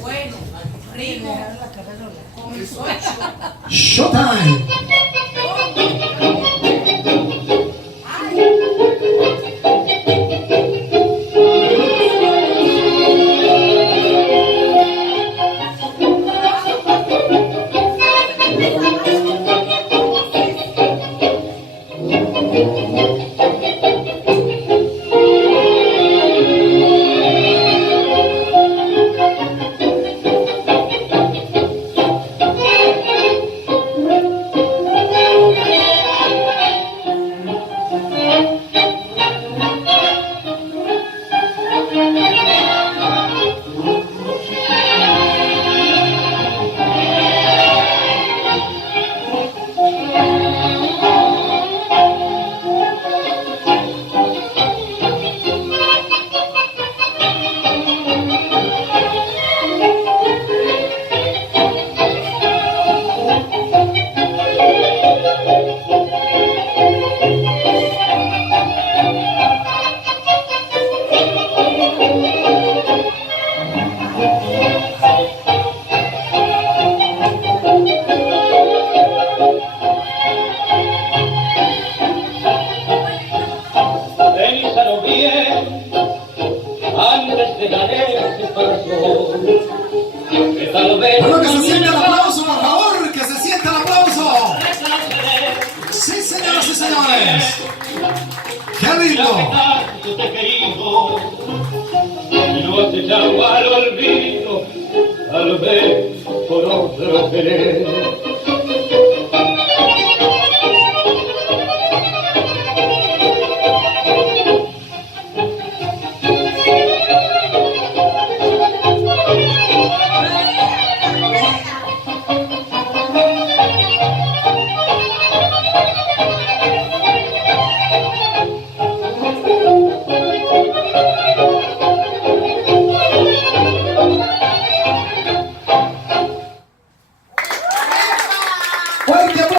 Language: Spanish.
Bueno, ritmo. Comenzó el show. Showtime. Revísalo bien antes de dar ese paso. Bueno, que se sienta el aplauso, por favor, que se sienta el aplauso. Sí, señoras y señores. ¡Qué lindo! Te he querido y no has echado al olvido, tal vez por otro querer.